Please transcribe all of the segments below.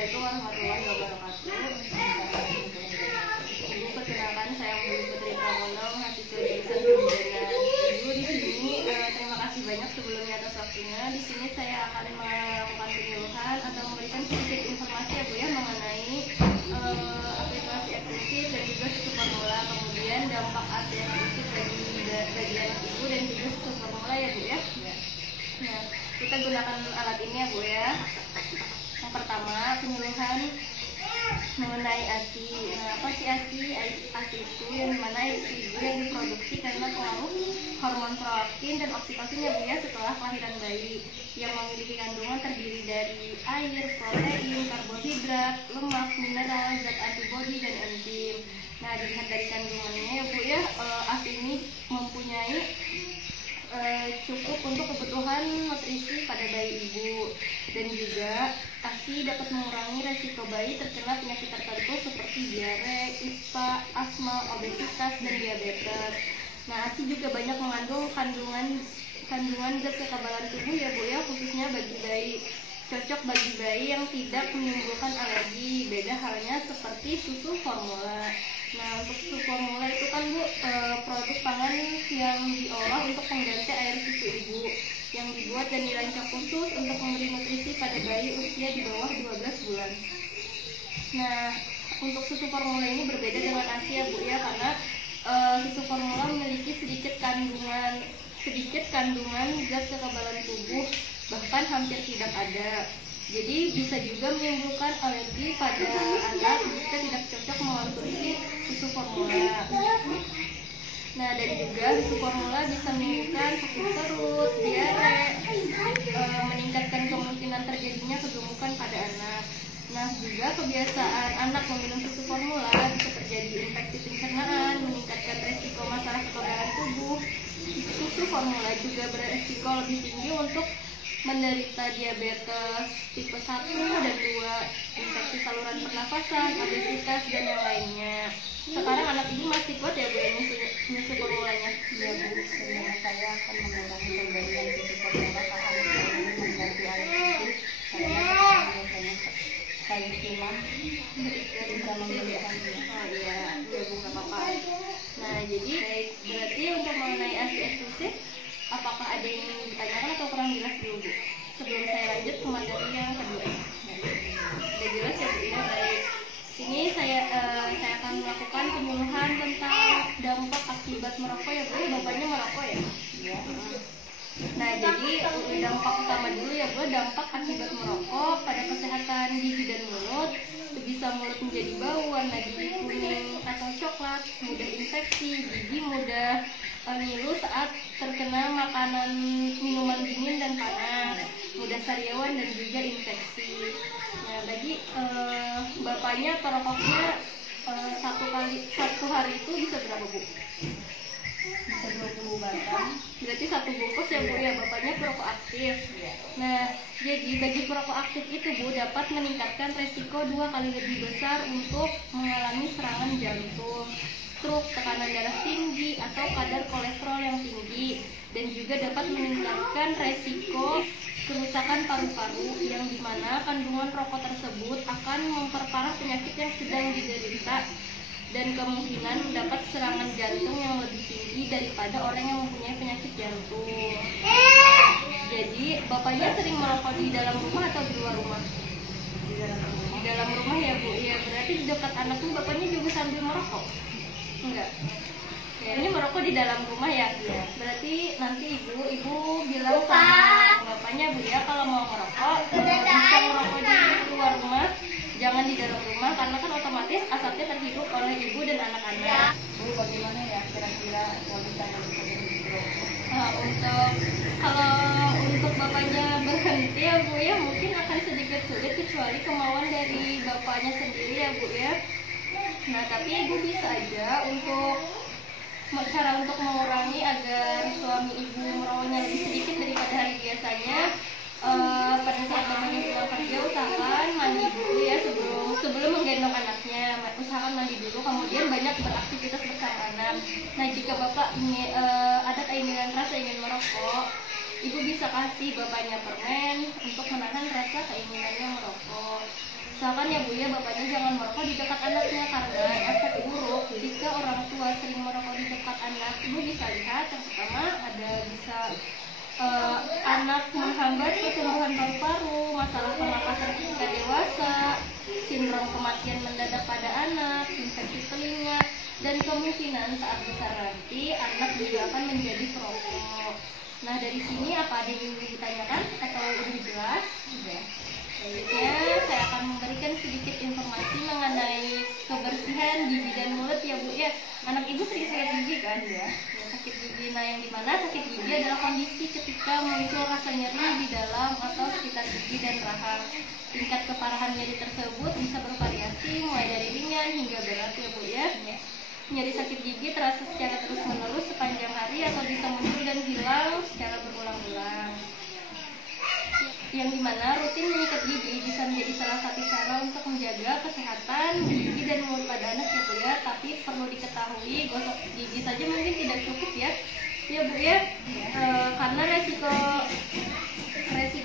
Assalamualaikum warahmatullahi wabarakatuh. Ibu, perkenalkan saya Ibu Putri Pramono, mahasiswa jurusan Kebidanan. Ibu di sini terima kasih banyak sebelumnya atas waktunya. Di sini saya akan melakukan penyuluhan atau memberikan sedikit informasi ya Bu ya mengenai aplikasi eksklusif dan juga susu formula, kemudian dampak ASI eksklusif bagi anak ibu dan juga susu formula ya Bu ya. Nah, kita gunakan alat ini ya Bu ya. Yang pertama, penyuluhan mengenai ASI. Nah, apa sih ASI? ASI itu yang dimana ASI ibu yang diproduksi karena pengaruh hormon prolaktin dan oksitosin ya Bu ya setelah kelahiran bayi, yang memiliki kandungan terdiri dari air, protein, karbohidrat, lemak, mineral, zat antibodi, dan enzim. Nah, dilihat dari kandungannya ya Bu ya, ASI ini mempunyai cukup untuk kebutuhan nutrisi pada bayi ibu, dan juga ASI dapat mengurangi resiko bayi terkena penyakit tertentu seperti diare, ispa, asma, obesitas, dan diabetes. Nah, ASI juga banyak mengandung kandungan zat kekebalan tubuh ya Bu ya, khususnya bagi bayi. Cocok bagi bayi yang tidak menimbulkan alergi, beda halnya seperti susu formula. Nah, untuk susu formula itu kan Bu, produk pangan yang diolah untuk pengganti air susu ibu, yang dibuat dan dirancang khusus untuk memberi nutrisi pada bayi usia di bawah 12 bulan. Nah, untuk susu formula ini berbeda dengan ASI ya Bu ya, karena susu formula memiliki sedikit kandungan zat kekebalan tubuh, bahkan hampir tidak ada. Jadi bisa juga menimbulkan alergi pada anak jika tidak cocok mengonsumsi susu formula. Nah, dan juga susu formula bisa menimbulkan sakit perut, diare, meningkatkan kemungkinan terjadinya kegemukan pada anak. Nah, juga kebiasaan anak meminum susu formula bisa terjadi infeksi pencernaan, meningkatkan resiko masalah kekebalan tubuh. Susu formula juga beresiko lebih tinggi untuk menderita diabetes tipe 1 dan 2, infeksi saluran pernafasan, obesitas, dan yang lainnya. Sekarang anak ibu masih kuat ya Bu ya nyusu formulanya? Iya Bu, sebenarnya saya akan mengurangi pemberian susu formula karena saya ingin mengganti air susu, karena biasanya saya silam bisa memberikan. Oh iya, ya Bu, nggak apa-apa. Nah, jadi berarti untuk mengenai ASI eksklusif, apakah ada yang ingin ditanyakan atau kurang jelas dulu Bu? Sebelum saya lanjut ke materi yang kedua. Udah jelas ya Bu ya? Baik. Sini saya akan melakukan penyuluhan tentang dampak akibat merokok ya Bu. Bapaknya merokok ya? Iya. Nah, jadi dampak utama dulu ya Bu, dampak akibat merokok pada kesehatan gigi dan mulut. Bisa mulut menjadi bau, warna gigi kuning atau coklat, mudah infeksi, gigi mudah ngilu saat terkena makanan, minuman dingin dan panas, mudah sariawan dan juga infeksi. Nah, bagi bapaknya perokoknya satu hari itu bisa berapa Bu? Bisa 20 batang. Berarti 1 bungkus ya Bu ya, bapaknya perokok aktif. Nah, jadi bagi perokok aktif itu Bu dapat meningkatkan resiko 2 kali lebih besar untuk mengalami serangan jantung, stroke, tekanan darah tinggi, atau kadar kolesterol yang tinggi, dan juga dapat meningkatkan resiko kerusakan paru-paru, yang dimana kandungan rokok tersebut akan memperparah penyakit yang sedang diderita dan kemungkinan mendapat serangan jantung yang lebih tinggi daripada orang yang mempunyai penyakit jantung. Jadi bapaknya sering merokok di dalam rumah atau di luar rumah? Di dalam rumah ya Bu. Ya, berarti di dekat anaknya bapaknya juga sambil merokok? Enggak. Ya, ini merokok di dalam rumah ya. Berarti nanti ibu bilang sama bapaknya Bu ya, kalau mau merokok bisa merokok di luar rumah, jangan di dalam rumah, karena kan otomatis asapnya terhirup oleh ibu dan anak-anak. Bu, bagaimana ya kira-kira kalau misalnya bisa berhenti? Kalau untuk bapaknya berhenti ya Bu ya, mungkin akan sedikit sulit kecuali kemauan dari bapaknya sendiri ya Bu ya. Nah, tapi ibu bisa aja cara untuk mengurangi agar suami ibu merokoknya lebih sedikit daripada hari biasanya. Pada saat bapaknya pulang kerja, usahakan mandi dulu ya sebelum menggendong anaknya. Usahakan mandi dulu, kemudian banyak beraktivitas bersama anak. Nah, jika bapak ada keinginan rasa ingin merokok, ibu bisa kasih bapaknya permen untuk menahan rasa keinginannya merokok. Misalkan ya Bu ya, bapaknya jangan merokok di dekat anaknya, karena efek buruk jika orang tua sering merokok di dekat anak. Ibu bisa lihat yang pertama ada bisa anak menghambat pertumbuhan paru-paru, masalah pernapasan ketika dewasa, sindrom kematian mendadak pada anak, infeksi telinga, dan kemungkinan saat besar nanti anak juga akan menjadi perokok. Nah, dari sini apa ada yang ingin ditanyakan atau lebih jelas? Sudah. Selanjutnya saya akan memberikan sedikit informasi mengenai kebersihan gigi dan mulut ya Bu ya. Anak ibu sering sakit gigi kan ya? Sakit gigi, nah yang dimana sakit gigi adalah kondisi ketika muncul rasa nyeri di dalam atau sekitar gigi dan rahang. Tingkat keparahan nyeri tersebut bisa bervariasi mulai dari ringan hingga berat ya Bu ya. Nyeri sakit gigi terasa secara terus-menerus sepanjang hari atau bisa muncul dan hilang secara berulang-ulang. Yang dimana rutin menyikat gigi bisa menjadi salah satu cara untuk menjaga kesehatan gigi dan mulut pada anak ya Bu ya. Tapi perlu diketahui, gosok gigi saja mungkin tidak cukup ya Bu ya, karena resiko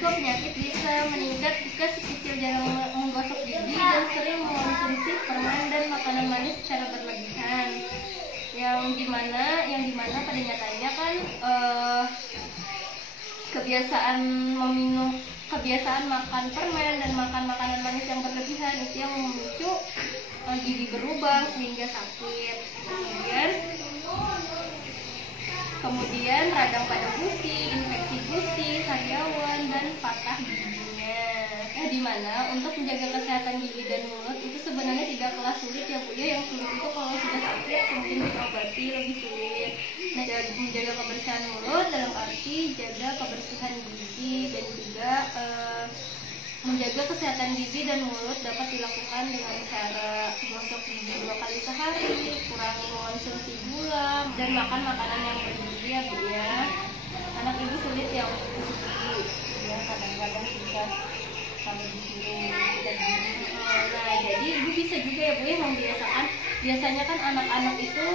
penyakit bisa meningkat jika si kecil jarang menggosok gigi dan sering mengonsumsi permen dan makanan manis secara berlebihan. Yang dimana pada nyatanya kan kebiasaan makan permen dan makan makanan manis yang berlebihan itu yang memicu gigi berlubang sehingga sakit. Kemudian radang pada gusi, infeksi gusi, sariawan, dan patah giginya. Dimana untuk menjaga kesehatan gigi dan mulut itu sebenarnya tidaklah sulit ya Bu ya. Yang sulit itu kalau sudah sakit kemudian diobati lebih sulit. Nah, dari menjaga kebersihan mulut dalam arti jaga kebersihan gigi dan juga menjaga kesehatan gigi dan mulut dapat dilakukan dengan cara gosok gigi 2 kali sehari, kurangi konsumsi gula, dan makan makanan yang bergizi ya Bu ya. Anak ibu sulit ya untuk gosok gigi ya, kadang-kadang susah kalau disuruh kita gigi. Nah, jadi ibu bisa juga ya Bu ya membiasakan. Biasanya kan anak-anak itu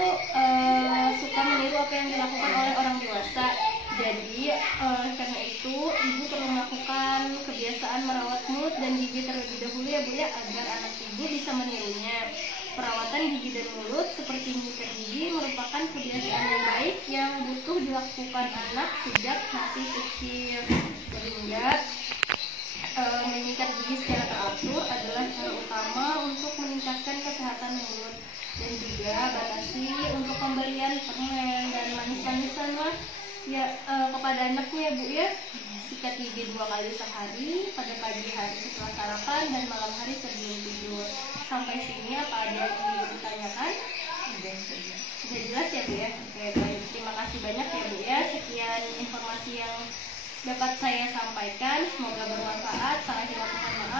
suka meniru apa yang dilakukan oleh orang dewasa. Jadi karena itu ibu perlu melakukan kebiasaan merawat mulut dan gigi terlebih dahulu ya Bu ya, agar anak ibu bisa menirunya. Perawatan gigi dan mulut seperti menyikat gigi merupakan kebiasaan yang baik yang butuh dilakukan anak sejak masih kecil. Sehingga menyikat gigi secara teratur adalah cara utama untuk meningkatkan kesehatan mulut. Dan juga batasi untuk pemberian permen dan manis-manisan lah ya kepada anaknya Bu ya. Sikat gigi 2 kali sehari, pada pagi hari setelah sarapan dan malam hari sebelum tidur. Sampai sini apa ada yang ingin ditanyakan? Sudah jelas ya Bu ya? Oke, baik. Terima kasih banyak ya Bu ya. Sekian informasi yang dapat saya sampaikan, semoga bermanfaat. Salah hilaf mohon maaf.